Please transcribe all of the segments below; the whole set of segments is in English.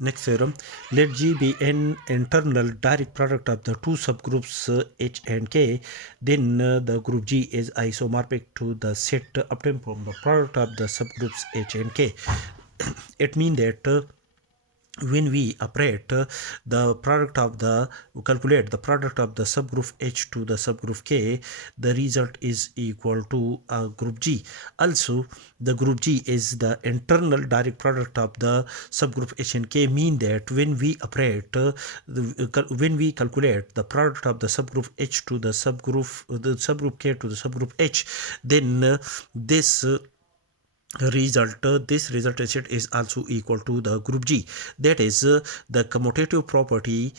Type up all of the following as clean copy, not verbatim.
Next theorem, let G be an internal direct product of the two subgroups H and K, then the group G is isomorphic to the set obtained from the product of the subgroups H and K. It means that when we operate the product of the calculate the product of the subgroup H to the subgroup K, the result is equal to group G. Also, the group G is the internal direct product of the subgroup H and K, mean that when we operate when we calculate the product of the subgroup H to the subgroup K to the subgroup H, then this result set is also equal to the group G. That is the commutative property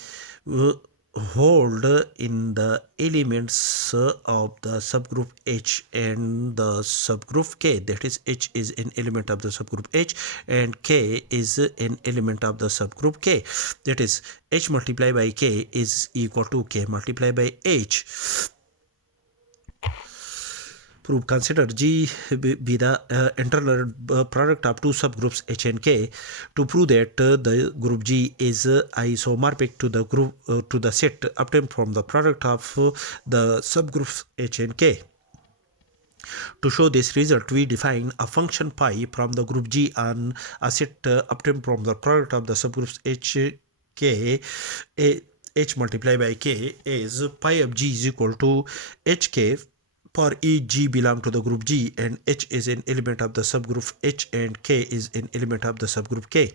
hold in the elements of the subgroup H and the subgroup K. That is, H is an element of the subgroup H and K is an element of the subgroup K. That is, H multiplied by K is equal to K multiplied by H. Prove, consider G be the internal product of two subgroups H and K. To prove that the group G is isomorphic to the group to the set obtained from the product of the subgroups H and K. To show this result, we define a function phi from the group G on a set obtained from the product of the subgroups H, K. H multiplied by K is phi of G is equal to HK for each G belong to the group G and H is an element of the subgroup H and K is an element of the subgroup K.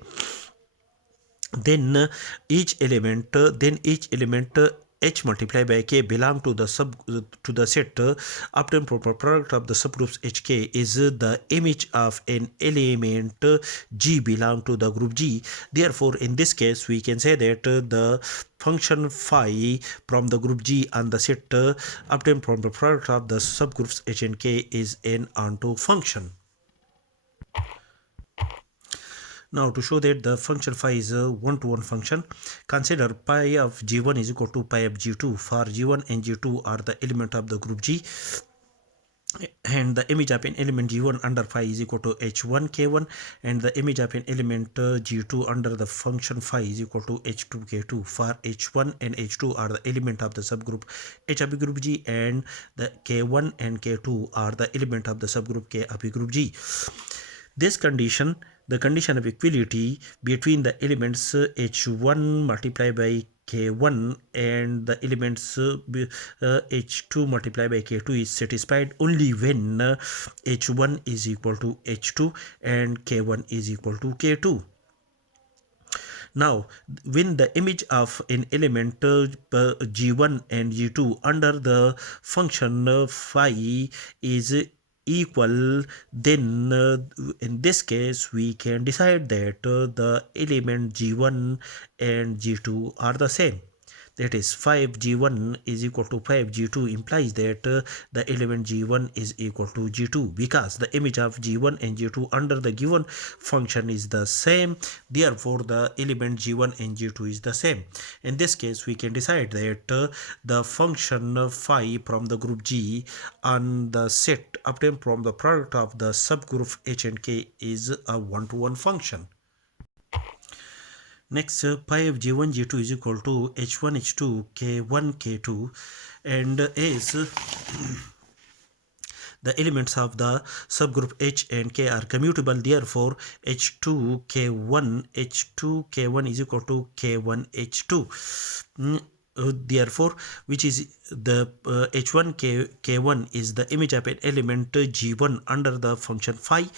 Then each element H multiplied by K belong to the set obtained from the product of the subgroups HK is the image of an element G belong to the group G. Therefore, in this case, we can say that the function phi from the group G and the set obtained from the product of the subgroups H and K is an onto function. Now, to show that the function phi is a one-to-one function, consider pi of G1 is equal to pi of G2 for G1 and G2 are the element of the group G, and the image of an element G1 under phi is equal to H1 K1 and the image of an element G2 under the function phi is equal to H2 K2 for H1 and H2 are the element of the subgroup H of group G and the K1 and K2 are the element of the subgroup K of group G. This condition, the condition of equality between the elements H1 multiplied by K1 and the elements H2 multiplied by K2 is satisfied only when H1 is equal to H2 and K1 is equal to K2. Now, when the image of an element G1 and G2 under the function phi is equal, then in this case we can decide that the element G1 and G2 are the same. That is, 5G1 is equal to 5G2 implies that the element G1 is equal to G2 because the image of G1 and G2 under the given function is the same. Therefore, the element G1 and G2 is the same. In this case, we can decide that the function phi from the group G on the set obtained from the product of the subgroup H and K is a one-to-one function. Next, pi of G1 G2 is equal to H1 H2 K1 K2 and is the elements of the subgroup H and K are commutable. Therefore, H2 K1 is equal to K1 H2. Therefore, which is the H1 K1 is the image of an element G1 under the function phi,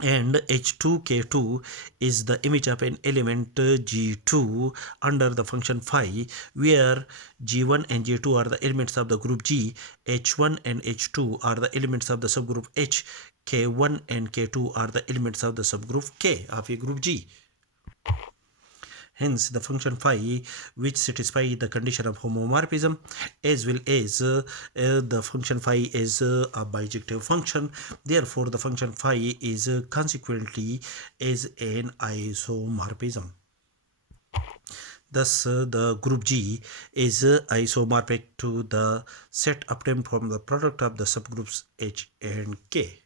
and H2 K2 is the image of an element G2 under the function phi, where G1 and G2 are the elements of the group G, H1 and H2 are the elements of the subgroup H, K1 and K2 are the elements of the subgroup K of a group G. Hence, the function phi which satisfies the condition of homomorphism, as well as the function phi is a bijective function. Therefore, the function phi is consequently is an isomorphism. Thus, the group G is isomorphic to the set obtained from the product of the subgroups H and K.